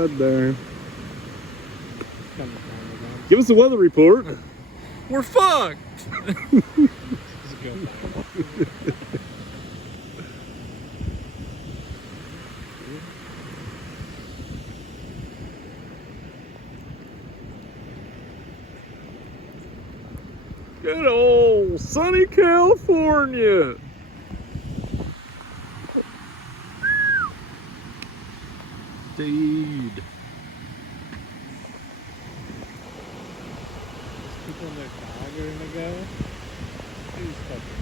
Right there. Give us a weather report. We're fucked. Good old sunny California. Dude. People and their dog are gonna go. Who's fucking?